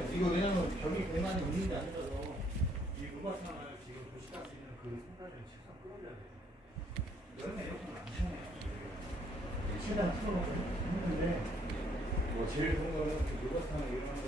네, 이거 왜냐면 벽이 대만이 있는 게 아니라서 이 루바탕을 지금 도시가스 있는 그 손까지는 최소한 끌어줘야 돼요. 여름에 에어컨을 안 켜네요. 최대한 틀어놓고 했는데 뭐 제일 좋은 거는 그 루바탕을 이용하는